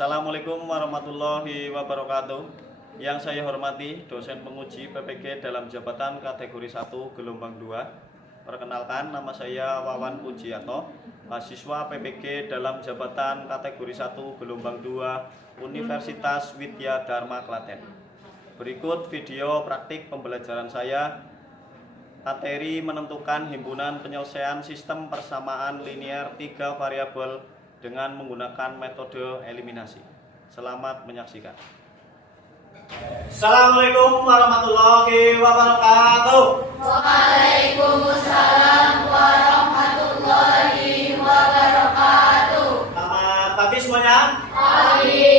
Assalamualaikum warahmatullahi wabarakatuh. Yang saya hormati dosen penguji PPG dalam jabatan kategori 1 gelombang 2. Perkenalkan, nama saya Wawan Pujiato, mahasiswa PPG dalam jabatan kategori 1 gelombang 2 Universitas Widya Dharma Klaten. Berikut video praktik pembelajaran saya. Materi menentukan himpunan penyelesaian sistem persamaan linear 3 variabel dengan menggunakan metode eliminasi. Selamat menyaksikan. Assalamualaikum warahmatullahi wabarakatuh. Waalaikumsalam warahmatullahi wabarakatuh. Selamat pagi semuanya. Pagi.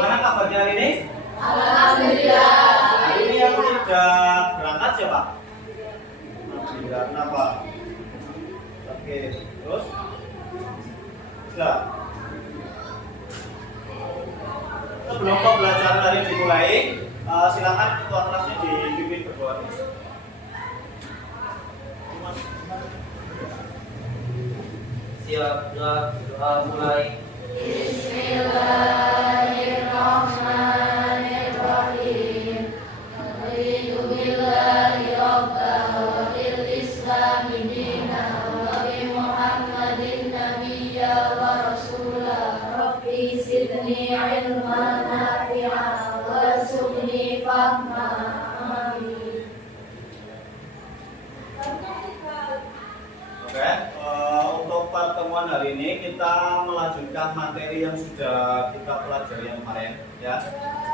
Gimana kabarnya hari ini? Alhamdulillah. Hari ini yang sudah berangkat siapa? Alhamdulillah. Kenapa? Oke, terus? Sudah. Sebelum pembelajaran hari dimulai, silakan ketua kelasnya dipimpin berdua. Siap, doa mulai. Bismillahirrahmanirrahim. Raditu billahi rabban wa bil islami dinan wa bi Muhammadin nabiyya wa rasulah. Rabbi zidni ilman nafi'an warzuqni fahman. Amin. Oke, untuk pertemuan hari ini kita melanjutkan materi yang sudah kita pelajari yang kemarin, ya.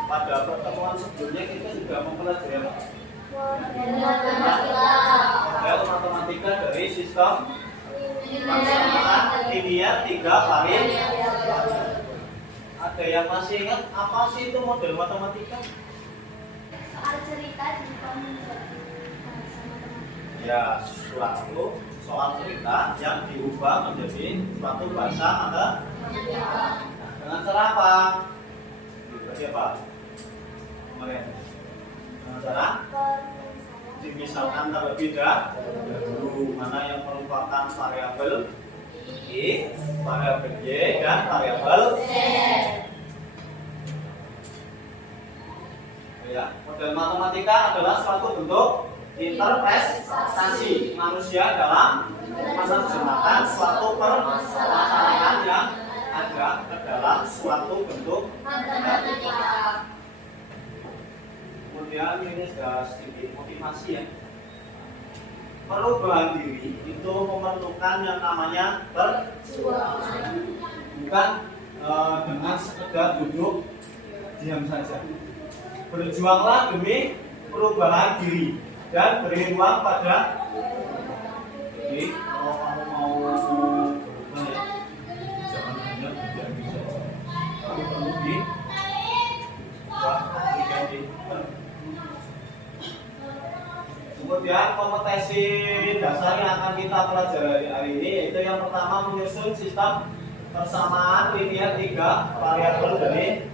Pada pertemuan sebelumnya kita juga mempelajari apa? Model matematika dari sistem persamaan linear 3 variabel. Ada yang masih ingat apa sih itu model matematika? Soal cerita di komputer. Ya, suatu soal cerita yang diubah menjadi suatu bahasa matematika. Dengan cara apa? Berarti apa? Kemarin. Dengan cara dimisalkan terlebih dahulu mana yang merupakan variabel X, variabel Y, dan variabel Z. Ya, model matematika adalah suatu bentuk interpretasi manusia dalam menerjemahkan suatu permasalahan yang ada ke dalam suatu bentuk matematika. Kemudian ini sudah sedikit motivasi ya. Perubahan diri itu memerlukan yang namanya perjuangan, bukan dengan sekedar duduk diam saja. Berjuanglah demi perubahan diri dan beri ruang pada. Jadi kalau kamu mau berubah ya, jangan hanya diam saja, tapi perlu diganti. Kemudian kompetensi dasar yang akan kita pelajari hari ini yaitu yang pertama menyusun sistem persamaan linear 3 variabel dari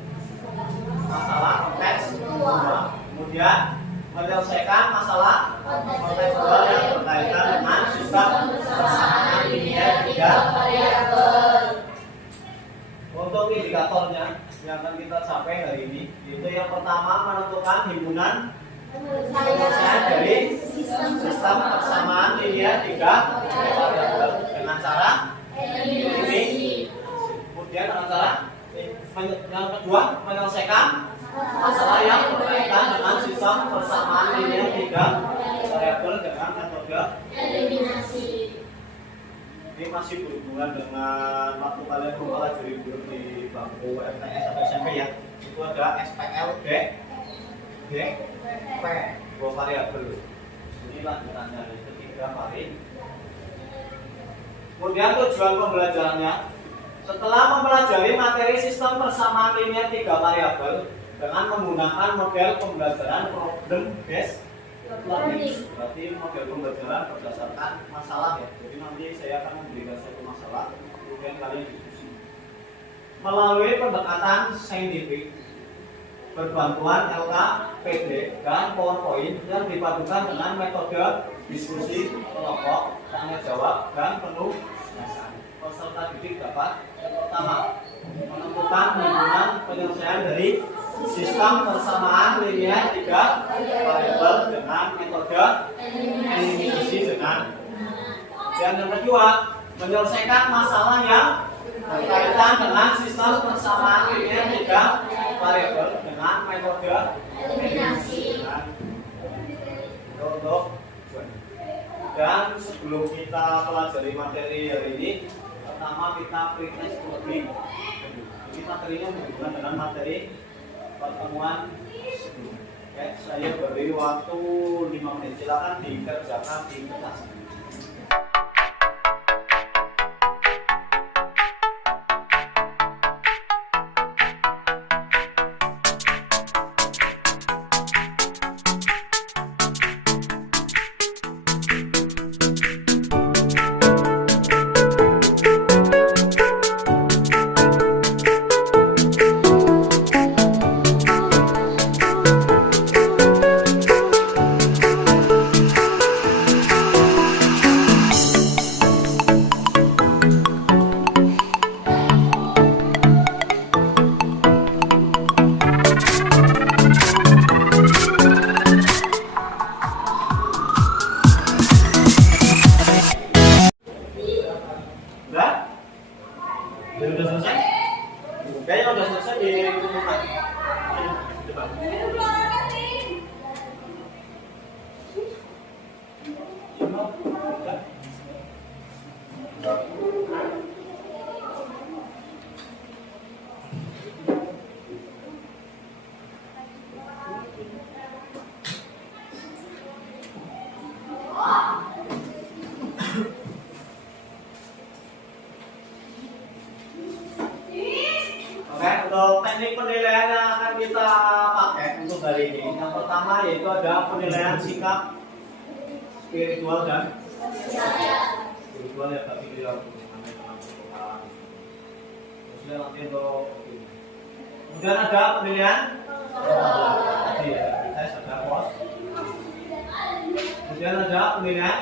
masalah konteks 2. Kemudian menyelesaikan masalah kontekstual yang berkaitan dengan sistem persamaan linear 3 variabel. Untuk indikatornya yang akan kita capai hari ini yaitu yang pertama menentukan himpunan penyelesaian dari sistem persamaan linear 3 variabel dengan cara eliminasi. Kemudian dengan cara yang kedua menyelesaikan masalah yang berkaitan dengan sistem persamaan linear 3 variabel dengan metode eliminasi. Ini masih berhubungan dengan waktu kalian mempelajari dulu di bangku MTS atau SMP ya. Itu ada SPL, D, P, 2 variabel. Ini lanjutannya itu 3 variabel. Kemudian tujuan pembelajarannya, setelah mempelajari materi sistem persamaan linear 3 variabel dengan menggunakan model pembelajaran problem based learning. Berarti model pembelajaran berdasarkan masalah ya. Jadi nanti saya akan memberikan satu masalah, kemudian kalian diskusi. Melalui pendekatan saintifik, berbantuan LKPD dan PowerPoint yang dipadukan dengan metode diskusi kelompok, tanya jawab, dan penugasan. Peserta didik dapat yang pertama menentukan himpunan dari sistem persamaan linear 3 variabel dengan metode eliminasi dengan. Dan yang kedua, menyelesaikan masalah yang berkaitan dengan sistem persamaan linear 3 variabel dengan metode eliminasi dengan. Untuk dan sebelum kita pelajari materi hari ini, pertama kita pretest terlebih dahulu. Ini materinya berhubungan dengan materi pertemuan sebelumnya. Oke, saya beri waktu 5 menit. Silakan dikerjakan di kertas. Udah selesai? Kayaknya udah selesai di rumah. Coba. Oke, untuk teknik penilaian yang akan kita pakai untuk hari ini, yang pertama yaitu ada penilaian sikap spiritual dan spiritual ya, tapi tidak terusnya nanti untuk kemudian ada penilaian tadi ya, tes ada pos, kemudian ada penilaian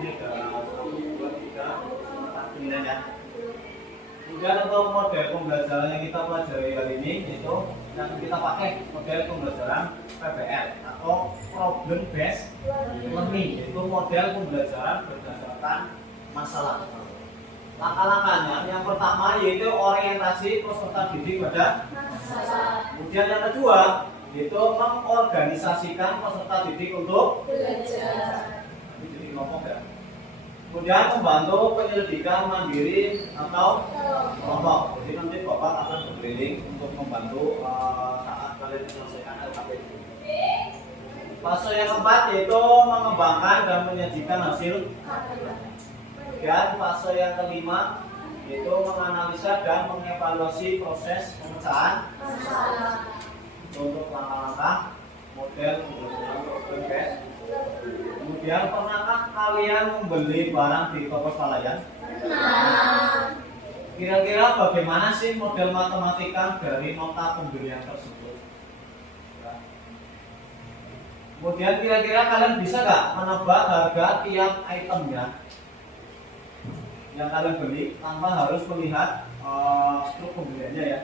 ini ada 1, 2, 3, 4 penilaian ya. Kemudian untuk model pembelajaran yang kita pelajari hari ini itu yang kita pakai model pembelajaran PBL atau Problem Based Learning, yaitu model pembelajaran berdasarkan masalah. Langkah-langkahnya yang pertama yaitu orientasi peserta didik pada masalah. Kemudian yang kedua yaitu mengorganisasikan peserta didik untuk belajar. Jadi kelompok ya. Kemudian membantu penyelidikan mandiri atau kelompok. Jadi nanti Bapak akan berkeliling untuk membantu saat kalian menyelesaikan LKPD. Fase yang keempat yaitu mengembangkan dan menyajikan hasil. Kemudian fase yang kelima yaitu menganalisa dan mengevaluasi proses pemecahan masalah. Untuk langkah-langkah model pembelajaran problem based. Kemudian pernahkah kalian membeli barang di toko swalayan? Kira-kira bagaimana sih model matematika dari nota pembelian tersebut? Kemudian kira-kira kalian bisa nggak menebak harga tiap itemnya yang kalian beli tanpa harus melihat struk pembeliannya ya?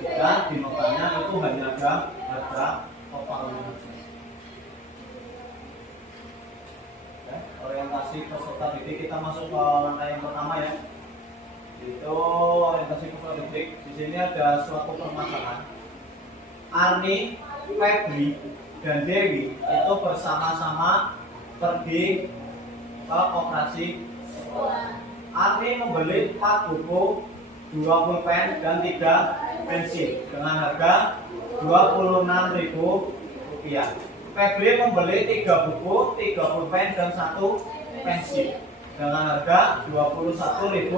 Dan di notanya itu hanya ada harga totalnya. Orientasi peserta didik, kita masuk ke langkah yang pertama ya, itu orientasi peserta didik. Di sini ada suatu permasalahan. Arni, Febri, dan Dewi itu bersama-sama pergi ke koperasi sekolah. Arni membeli 4 buku, 2 pulpen, dan 3 pensil dengan harga Rp26.000. Febri membeli 3 buku, 3 pulpen, dan 1 pensil dengan harga Rp21.000.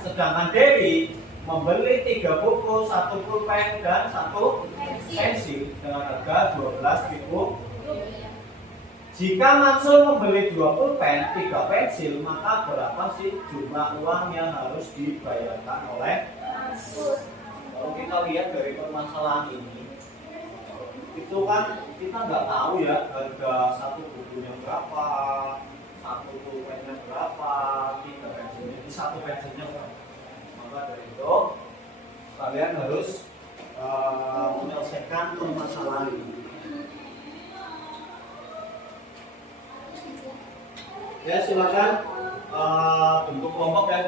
Sedangkan Dewi membeli 3 buku, 1 pulpen, dan 1 pensil dengan harga Rp12.000. Jika Mansur membeli 2 pulpen, 3 pensil, maka berapa sih jumlah uang yang harus dibayarkan oleh Mansur? Kalau kita lihat dari permasalahan ini, itu kan kita nggak tahu ya harga 1 bukunya berapa, 1 pulpennya berapa, 3 pensilnya, 1 pensilnya berapa. Maka dari itu kalian harus menyelesaikan permasalahan ini. Ya, silakan bentuk kelompok ya.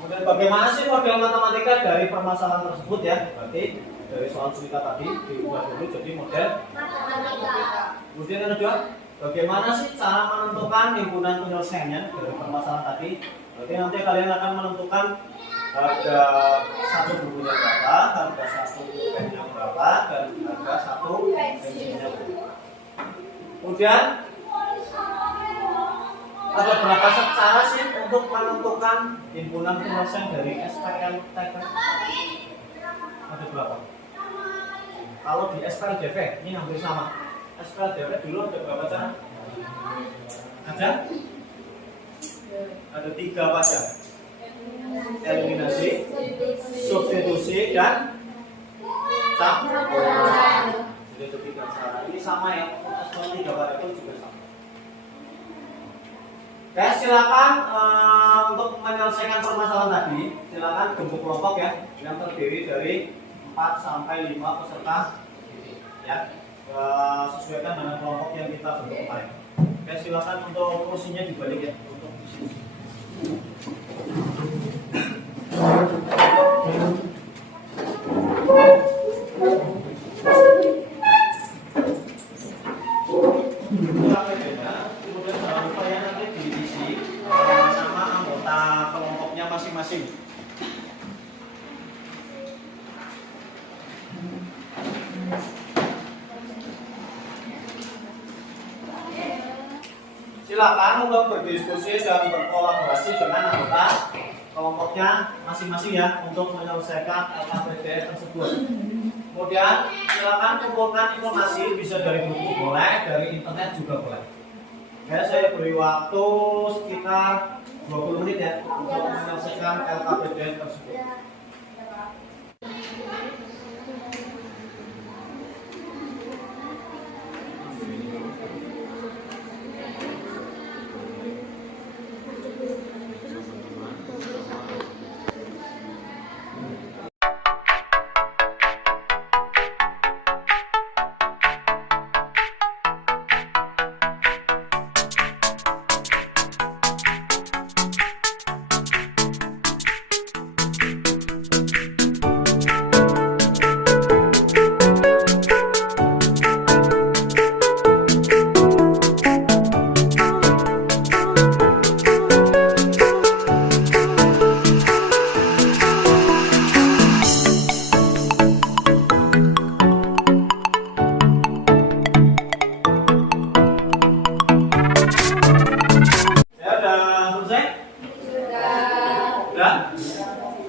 Kemudian bagaimana sih model matematika dari permasalahan tersebut ya? Berarti dari soal cerita tadi diubah dulu jadi model Matematika. Kemudian yang kedua, bagaimana sih cara menentukan himpunan penyelesaiannya dari permasalahan tadi? Berarti nanti kalian akan menentukan harga satu bukunya berapa, harga satu pennya berapa, dan harga satu pensilnya berapa. Kemudian ada berapa cara sih untuk menentukan himpunan penyelesaian dari SPLTP? Ada berapa? Kalau di SPLDV ini hampir sama. SPLDV dulu ada berapa cara? Ada 3 apa aja? Eliminasi, substitusi, dan campuran. Jadi itu 3 cara. Ini sama ya. SPL 3 variabel juga sama. Oke, silakan untuk menyelesaikan permasalahan tadi, silakan bentuk kelompok ya, yang terdiri dari 4 sampai 5 peserta ya. Sesuaikan dengan kelompok yang kita bentuk kemarin. Oke, silakan untuk kursinya dibalik ya untuk diskusi. Kemudian jangan lupa ya nanti diisi sama anggota kelompoknya masing-masing. Silakan untuk berdiskusi dan berkolaborasi dengan anggota kelompoknya masing-masing ya untuk menyelesaikan LKPD tersebut. Kemudian silakan kumpulkan informasi, bisa dari buku boleh, dari internet juga boleh. Ya, saya beri waktu sekitar 20 menit ya untuk menyelesaikan LKPD tersebut.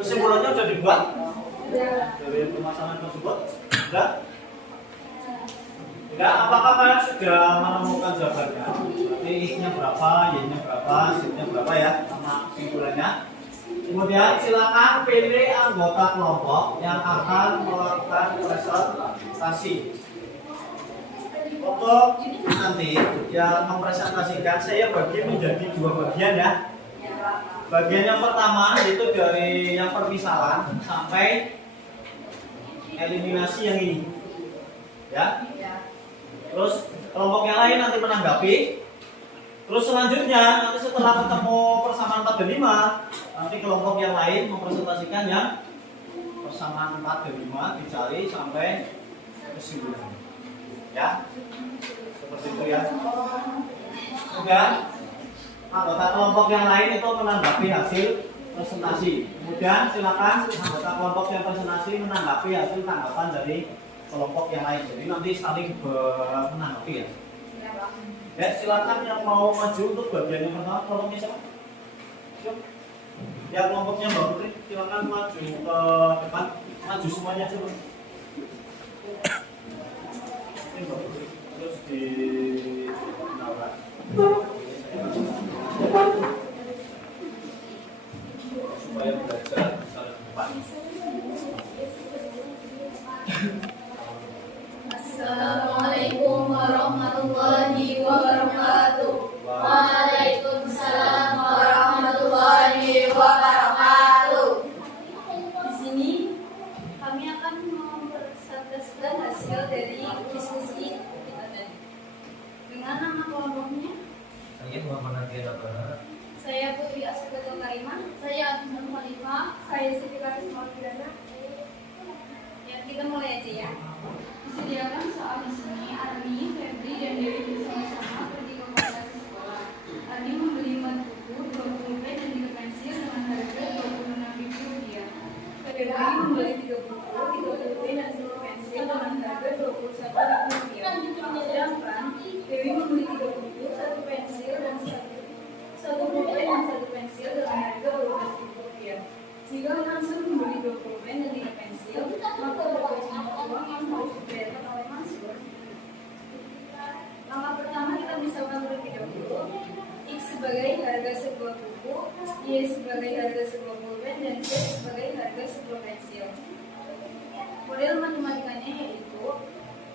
Kesimpulannya sudah dibuat dari permasalahan tersebut? Sudah? Sudah? Apakah kalian sudah menemukan jawabannya? Berarti X-nya berapa, Y-nya berapa, Z-nya berapa ya, sama kesimpulannya. Kemudian silakan pilih anggota kelompok yang akan melakukan presentasi. Untuk nanti yang mempresentasikan saya bagi menjadi 2 bagian ya. Bagian yang pertama itu dari yang permisalan sampai eliminasi yang ini, ya. Terus kelompok yang lain nanti menanggapi. Terus selanjutnya nanti setelah ketemu persamaan 4 dan 5, nanti kelompok yang lain mempresentasikan yang persamaan 4 dan 5 dicari sampai kesimpulan, ya. Seperti itu ya. Kemudian anggota kelompok yang lain itu menanggapi hasil presentasi. Kemudian silakan anggota kelompok yang presentasi menanggapi hasil tanggapan dari kelompok yang lain. Jadi nanti saling menanggapi ya. Ya, silakan yang mau maju untuk bagian yang pertama, kelompoknya siapa? Siap. Ya, kelompoknya Mbak Putri, silakan maju ke depan. Maju semuanya coba. Ini Mbak Putri. Terus di Naura. Supaya belajar secara depan. Assalamualaikum warahmatullahi wabarakatuh. Waalaikumsalam warahmatullahi wabarakatuh. Di sini spesifikasi soal pidana? Ya, kita mulai aja ya. Disediakan soal di sini, Arni, Febri, dan Dewi bersama-sama pergi ke koperasi sekolah. Arni membeli 4 buku, 20 rupiah dan 3 pensil dengan harga Rp26.000. Febri membeli 3 buku, 30 pulpen dan 10 pensil dengan harga Rp21.000. Sedangkan Dewi membeli 3 buku, 1 pensil dan 1 pulpen dan 1 pensil dengan harga Rp12.000. Jika Mansur membeli 2 pulpen dan 3 pensil, maka berapa jumlah uang yang harus dibayarkan oleh Mansur? Langkah pertama kita misalkan terlebih dahulu X sebagai harga sebuah buku, Y sebagai harga sebuah pulpen, dan Z sebagai harga sebuah pensil. Model matematikanya yaitu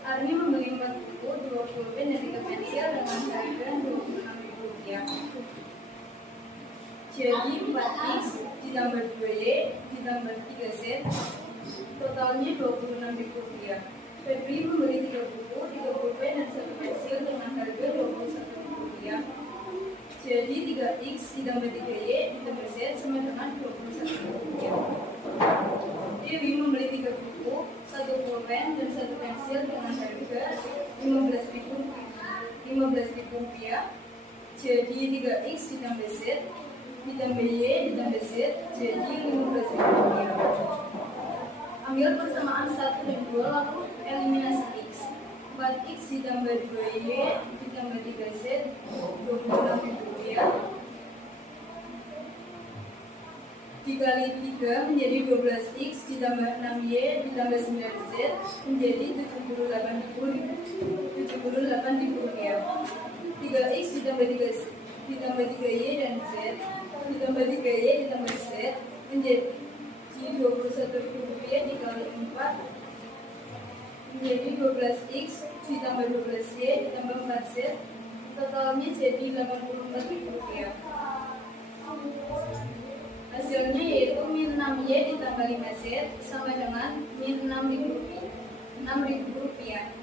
Arni membeli 4 buku, 2 pulpen, dan 3 pensil dengan harga Rp26.000. Jadi 4X ditambah 2Y ditambah 3Z totalnya Rp26.000. Febri membeli 3 buku, 3 pulpen, dan 1 pensil dengan harga Rp21.000. Jadi 3X ditambah 3Y ditambah Z sama dengan Rp21.000. Dewi membeli 3 buku, 1 pulpen, dan 1 pensil dengan harga Rp15.000. Jadi 3X ditambah Z ditambah Y ditambah Z jadi Rp15.000. Ambil persamaan 1 dan 2 lalu eliminasi X. 4X ditambah 2Y ditambah 3Z Rp26.000 dikali 3 menjadi 12X ditambah 6Y ditambah 9Z menjadi Rp78.000. 3X ditambah 3Y dan Z ditambah 3Y ditambah Z menjadi Rp21.000 dikali 4 menjadi 12X ditambah 12Y ditambah 4Z totalnya jadi Rp84.000. Hasilnya yaitu min 6Y ditambah 5Z sama dengan min Rp6.000.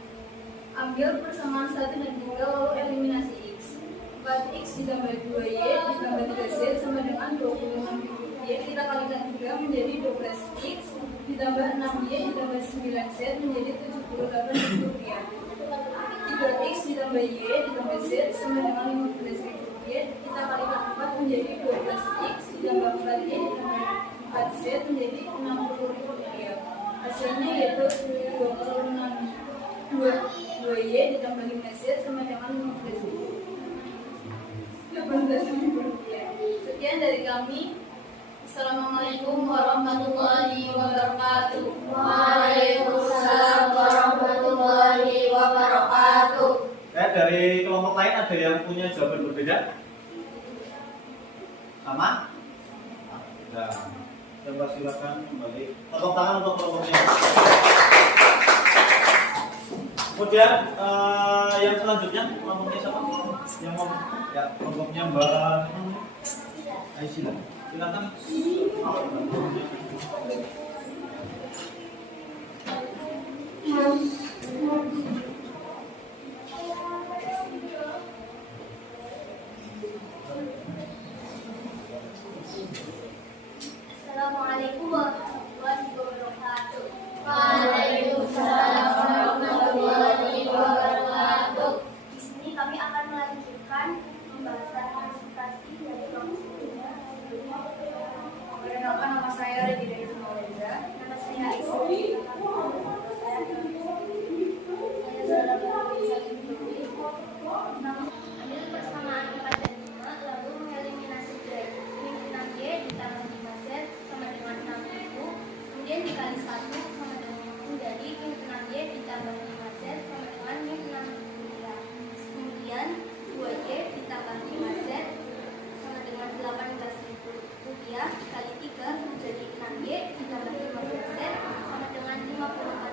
Ambil persamaan 1 dan 2 lalu eliminasi X. 4X ditambah 2Y ditambah 3Z sama dengan Rp26.000. Kita kalikan 3 menjadi 12X ditambah 6Y ditambah 9Z menjadi Rp78.000. 3X ditambah Y ditambah Z sama dengan Rp15.000. Kita kalikan 4 menjadi 12X ditambah 4Y ditambah 4Z menjadi Rp60.000. Hasilnya yaitu 2Y ditambah 5Z sama dengan Rp18.000. Sekian dari kami. Assalamualaikum warahmatullahi wabarakatuh. Waalaikumsalam warahmatullahi wabarakatuh. Dari kelompok lain ada yang punya jawaban berbeda? Sama? Nah, coba silakan kembali. Tepuk tangan untuk kelompoknya. Kemudian yang selanjutnya kelompoknya siapa? Yang mau ya kelompoknya Mbak Aisyah. Silakan. Assalamualaikum warahmatullahi wabarakatuh. Waalaikumsalam warahmatullahi wabarakatuh. Di sini kami akan melanjutkan pembahasan presentasi dari kelompok sebelumnya. Perkenalkan, nama saya Regi dari Sumawenda. Nama saya Isri. Saya saudara bisa ditulis. Ambil persamaan 4 dan 5 lalu mengeliminasi min 6Y ditambah 5Z sama dengan 6.000. Kemudian dikali 1 sama dengan menjadi min 6Y ditambah 5Z sama dengan min 6.000. Kemudian 2Y ditambah 5Z sama dengan 18.000 rupiah kali 3 menjadi 6Y ditambah 15Z sama dengan 54.000.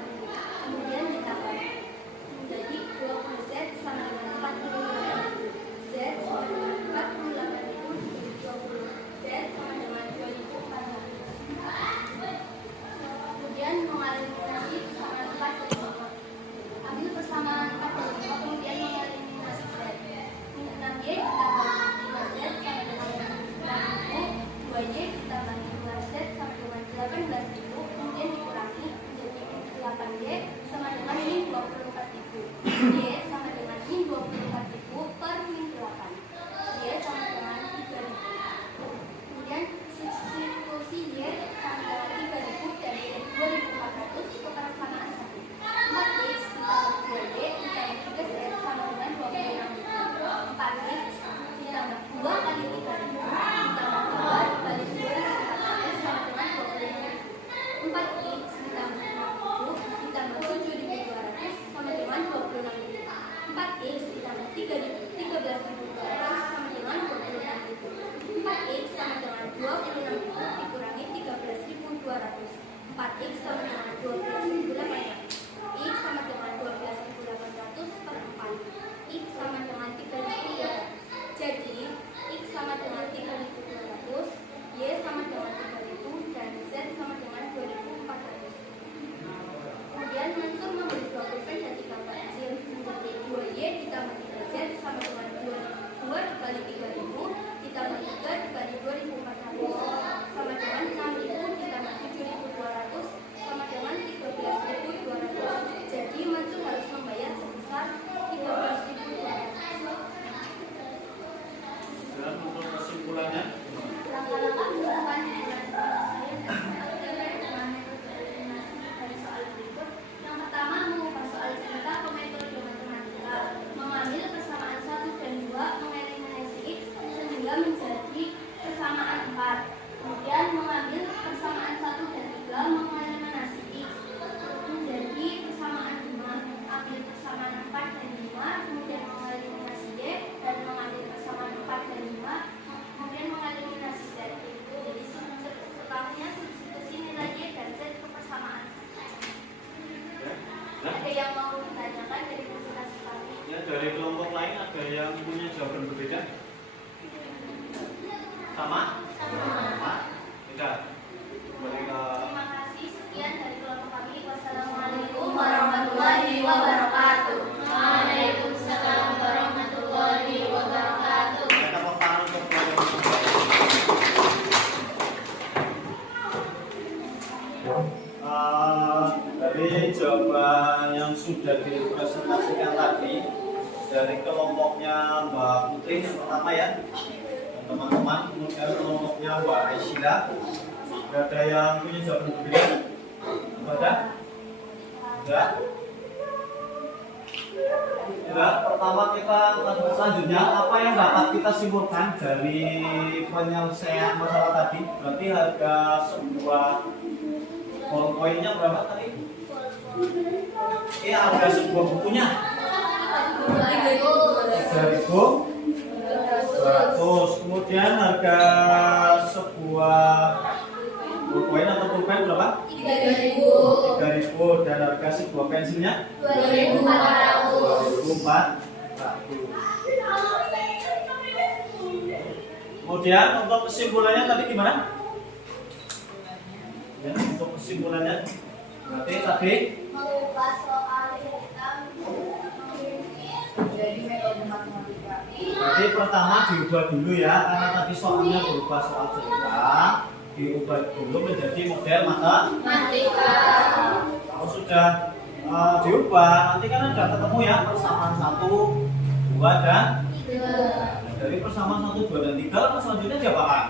dari kelompok lain ada yang punya jawaban berbeda? Sama? Sama? Tidak. Kembali ke Terima kasih, sekian dari kelompok kami. Wassalamualaikum warahmatullahi wabarakatuh. Waalaikumsalam warahmatullahi wabarakatuh. kita tangan untuk pelajaran. Dari jawaban yang sudah dipresentasikan tadi dari kelompoknya Mbak Putri yang pertama ya, dan teman-teman, kemudian kelompoknya Mbak Aisyila, ada yang punya jawaban berbeda? Ada? Tidak? Tidak. Pertama kita selanjutnya apa yang dapat kita simpulkan dari penyelesaian masalah tadi? Berarti harga sebuah ballpointnya berapa tadi? Harga sebuah bukunya 3.200. Kemudian harga sebuah ballpoint atau pulpen berapa? 3.000. Dan harga sebuah pensilnya 2.400. Kemudian untuk kesimpulannya tadi gimana? Ya, untuk kesimpulannya berarti tadi Mengubah soal hitam Jadi metode matematika. berarti pertama diubah dulu ya, karena tadi soalnya berubah soal cerita, diubah dulu menjadi model matematika. Kalau sudah diubah, nanti kan ada ketemu ya persamaan 1, 2, dan 3. Nah, dari persamaan 1, 2, dan 3 kan selanjutnya diapakan?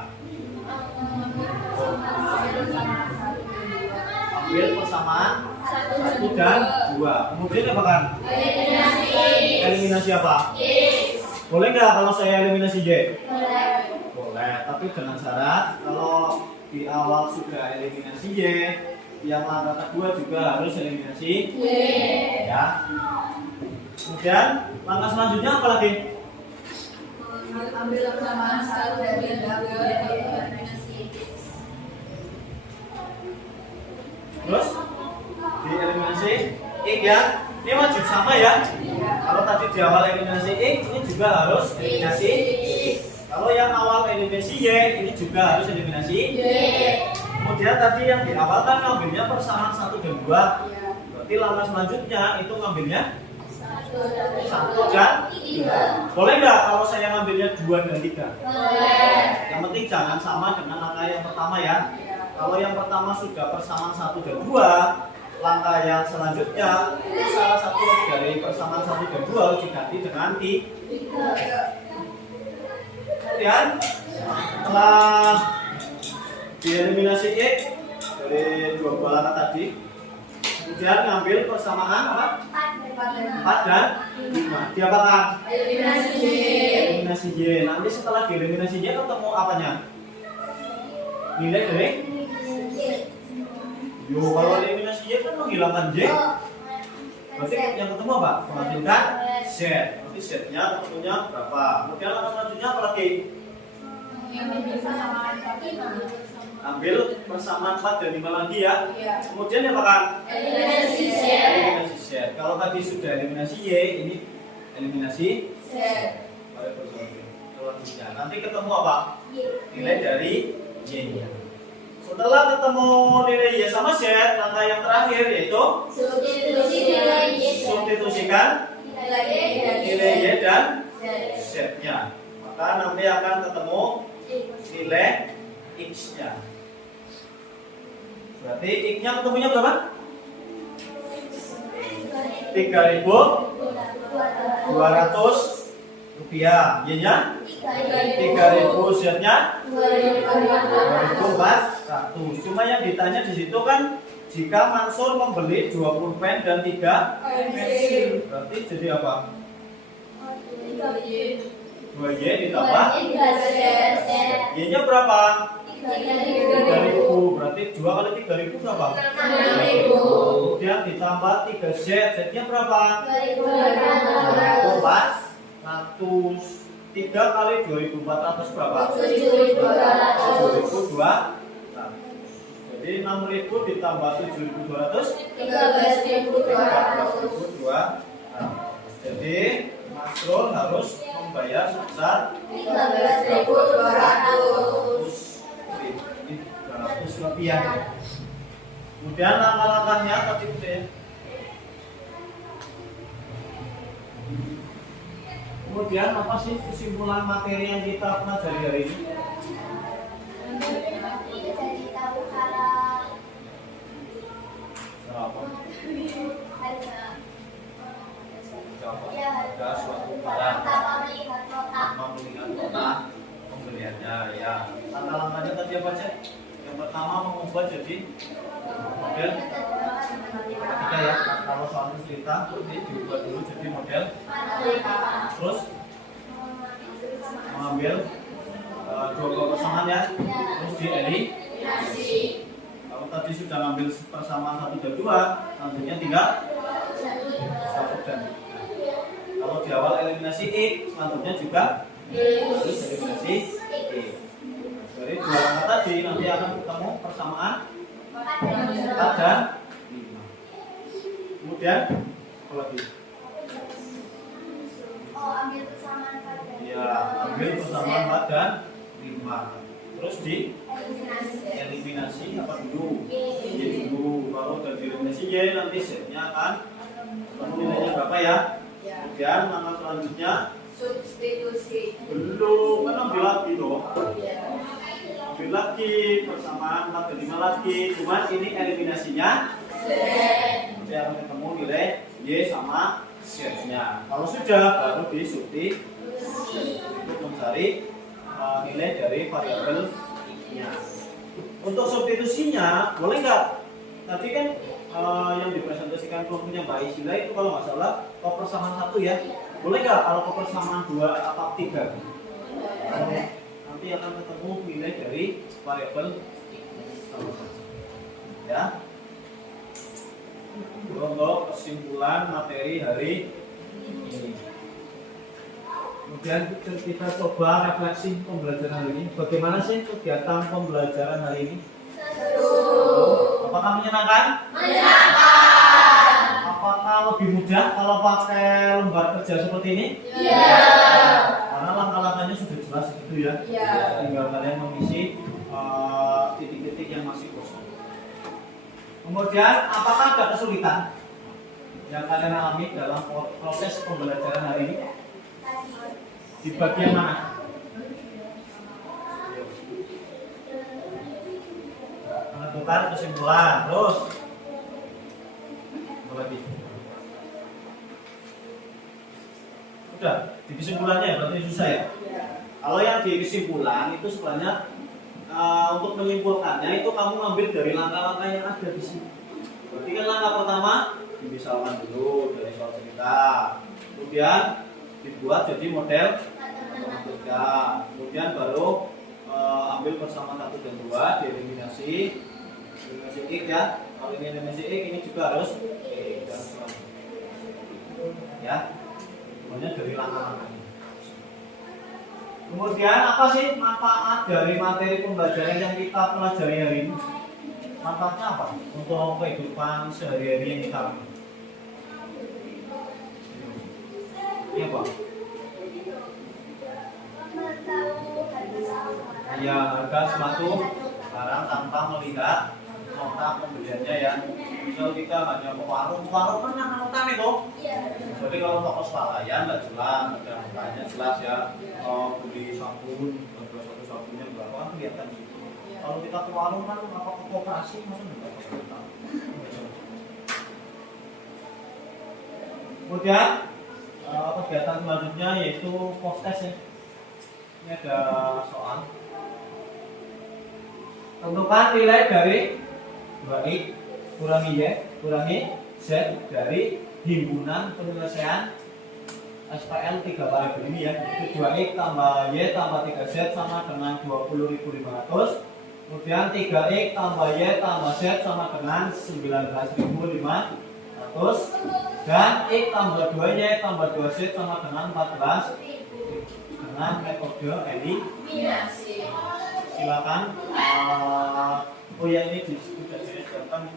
Ambil persamaan 1 dan 2. Kemudian diapakan? Eliminasi apa? Boleh nggak kalau saya eliminasi Y? Boleh, tapi dengan syarat kalau di awal sudah eliminasi Y, yang langkah kedua juga harus eliminasi Y. Ya. Kemudian langkah selanjutnya apa lagi? Ambil persamaan 1 dari 2 eliminasi X. Terus dieliminasi X ya. Ini wajib sama ya. Kalau tadi di awal eliminasi X, ini juga harus eliminasi X. Kalau yang awal eliminasi Y, ini juga harus eliminasi Y. Kemudian tadi yang di awal kan ngambilnya persamaan 1 dan 2. Berarti langkah selanjutnya itu ngambilnya 1 dan 3. Boleh nggak kalau saya ngambilnya 2 dan 3? Boleh. Yang penting jangan sama dengan langkah yang pertama ya. Kalau yang pertama sudah persamaan 1 dan 2, langkah yang selanjutnya itu salah satu dari persamaan 1 dan 2 harus diganti dengan 3. Kemudian setelah dieliminasi X dari dua buah langkah tadi, kemudian ngambil persamaan apa? 4 dan 5. Diapakan? Eliminasi Y. Eliminasi Y. Nanti setelah dieliminasi Y ketemu apanya? Nilai dari? Yo, kalau eliminasi Y kan menghilangkan Y. Berarti yang ketemu apa? Menghasilkan Z. Berarti Z-nya ketemunya berapa? Kemudian langkah selanjutnya apa lagi? Ambil persamaan 4 dan 5 lagi ya. Kemudian diapakan? Eliminasi Z. Eliminasi Z. Kalau tadi sudah eliminasi Y, ini eliminasi Z. Selanjutnya nanti ketemu apa? Nilai dari Y-nya. Setelah ketemu nilai Y sama Z, langkah yang terakhir yaitu substitusikan nilai Y dan Z-nya. Maka nanti akan ketemu nilai X-nya. Berarti X-nya ketemunya berapa? 3.200 rupiah. Y-nya 3.000, Z-nya 2.400. Cuma yang ditanya di situ kan jika Mansur membeli 20 pen dan 3 pensil, berarti jadi apa? 2Y ditambah Y-nya berapa? 3.000. Berarti 2 kali 3.000 berapa? 6.000. Kemudian ditambah 3Z, Z-nya berapa? 400. 3 kali 2.400 berapa? 7.200. Jadi 6.000 ditambah 7.200 13.200. 13.200. Jadi 6.000 Makro harus membayar sebesar 200 rupiah. Kemudian langkah-langkahnya tadi udah. Kemudian apa sih kesimpulan materi yang kita pelajari hari ini? Jadi tahu halal. Apa? Harga. Contoh, Ya, harga suatu barang. pertama melihat kotak. Melihat kotak pembeliannya ya. Langkah-langkahnya tadi apa aja? Yang pertama mengubah jadi model ketiga ya. Kalau soal cerita ini diubah dulu jadi model. Terus mengambil dua persamaan ya. Terus dieliminasi. Kalau tadi sudah ngambil persamaan 1 dan 2, selanjutnya tinggal 1 dan 2. Kalau di awal eliminasi X, selanjutnya juga harus eliminasi X. Dari dua langkah tadi nanti akan ketemu persamaan 4 dan 5. Kemudian apa lagi? Oh, ambil persamaan pada. Ya, ambil persamaan 4 dan 5. Terus di eliminasi apa dulu? Y dulu. Kalau udah dieliminasi Y, nanti Z-nya akan ketemu nilainya berapa ya? Kemudian langkah selanjutnya Substitusi. belum, kan ambil lagi loh. Ambil lagi persamaan 4 dan 5 lagi. Cuman ini eliminasinya nanti akan ketemu nilai Y sama Z-nya. Kalau sudah baru disubstitusi untuk mencari nilai dari variabelnya. Untuk substitusinya boleh nggak? Tadi kan yang dipresentasikan kelompoknya Mbak Isila itu kalau nggak salah persamaan 1 ya. Boleh nggak kalau persamaan 2 atau 3? Nanti akan ketemu nilai dari variabel ya. Untuk kesimpulan materi hari ini. Kemudian kita coba refleksi pembelajaran hari ini. Bagaimana sih kegiatan pembelajaran hari ini? Seru. Apakah menyenangkan? Menyenangkan. Apakah lebih mudah kalau pakai lembar kerja seperti ini? Iya. Karena langkah-langkahnya sudah jelas gitu ya. Iya. Tinggal kalian mengisi titik-titik yang masih kosong. Kemudian apakah ada kesulitan yang kalian alami dalam proses pembelajaran hari ini? Di bagian mana? Menentukan kesimpulan. Terus apa lagi? Udah di kesimpulannya berarti susah ya? Kalau yang di kesimpulan itu sebenarnya untuk menyimpulkannya itu kamu ngambil dari langkah-langkah yang ada di sini. Berarti kan langkah pertama dimisalkan dulu dari soal cerita, kemudian dibuat jadi model kerja, kemudian baru ambil persamaan 1 dan 2 dieliminasi X ya. Kalau ini eliminasi X, ini juga harus X dan selanjutnya ya. Semuanya dari langkah-langkah ini. Kemudian apa sih manfaat dari materi pembelajaran yang kita pelajari hari ini? Manfaatnya apa untuk kehidupan sehari-hari yang kita lakukan? Ini apa? Ya, harga suatu barang tanpa melihat nota pembeliannya ya. Misal kita hanya ke warung kan nota itu. Jadi kalau toko swalayan nggak jelas, ada notanya jelas ya. Beli sabun, satu sabunnya berapa kelihatan gitu. Kalau kita ke warung kan apa ke koperasi masa nggak pakai nota. Kemudian kegiatan selanjutnya yaitu post test ya. Ini ada soal. Tentukan nilai dari 2X kurangi Y kurangi Z dari himpunan penyelesaian SPL 3 variabel ini ya. Itu 2X tambah Y tambah 3Z sama dengan 20.500. Kemudian 3X tambah Y tambah Z sama dengan 19.500. Dan X tambah 2Y tambah 2Z sama dengan 14 dengan metode eliminasi. Silakan. Oh ya, ini sudah disediakan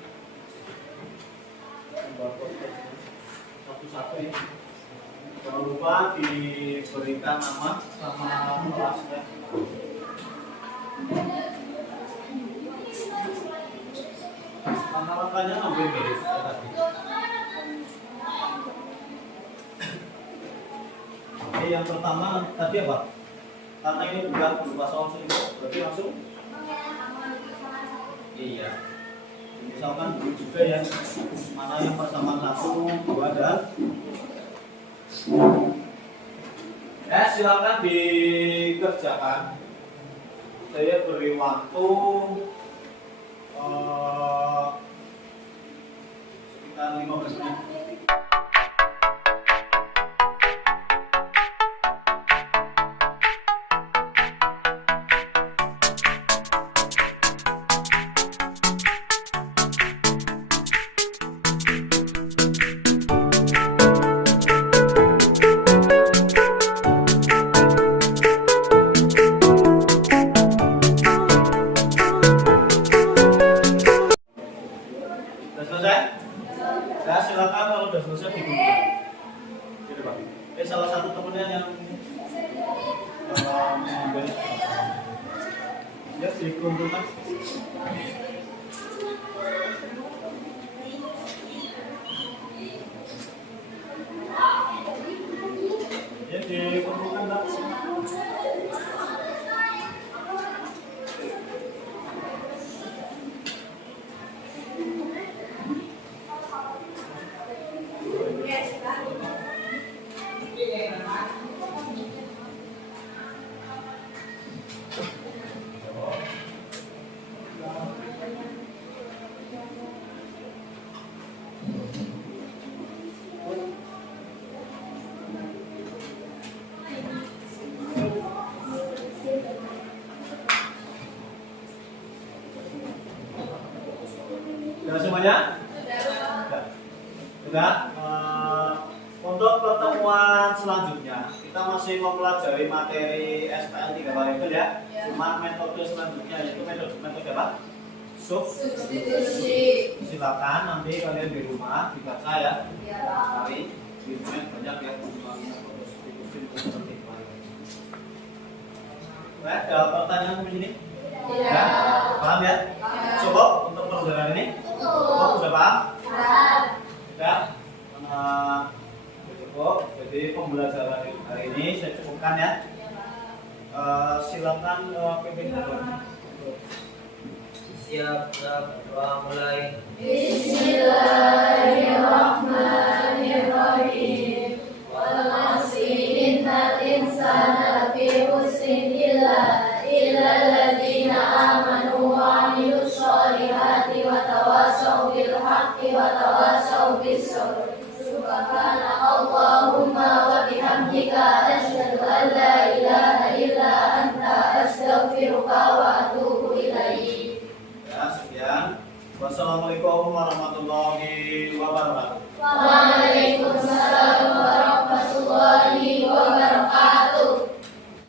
satu-satu ya. Jangan lupa diberikan nama sama kelasnya. Langkah-langkahnya hampir mirip tadi. Oke, yang pertama tadi apa? Karena ini bukan berupa soal seribu, berarti langsung? Iya. Misalkan dulu juga ya, mana yang persamaan 1, 2, dan ya silakan dikerjakan. Saya beri waktu sekitar 15 menit. Sudah selesai? Ya silakan kalau sudah selesai dikumpulkan. Gitu Pak. Salah satu temennya yang ya dikumpulkan. Ya dikumpulkan Pak. Sudah semuanya? Sudah. Sudah. Untuk pertemuan selanjutnya kita masih mempelajari materi SPL 3 variabel ya. Cuma metode selanjutnya yaitu metode apa? Substitusi. Silakan nanti kalian di rumah dibaca ya. Cari di internet banyak ya metode substitusi seperti apa. Nah, ada pertanyaan di sini? Ya, paham ya? Cukup untuk pelajaran ini? Cukup, sudah paham? Sudah? Cukup. Jadi pembelajaran hari ini saya cukupkan ya. Silakan pimpin Siap, doa mulai. Bismillahirrahmanirrahim. Wal 'asri innal insana lafi khusrin illa alladziina aamanu wa 'amilus shalihati wa tawassaw bil haqqi wa tawassaw bis sabr. Subhanakallahumma wa bihamdika asyhadu an la ilaha illa anta astaghfiruka wa atubu ilaik. Ya, sekian. Wassalamualaikum warahmatullahi wabarakatuh. Waalaikumsalam warahmatullahi wabarakatuh.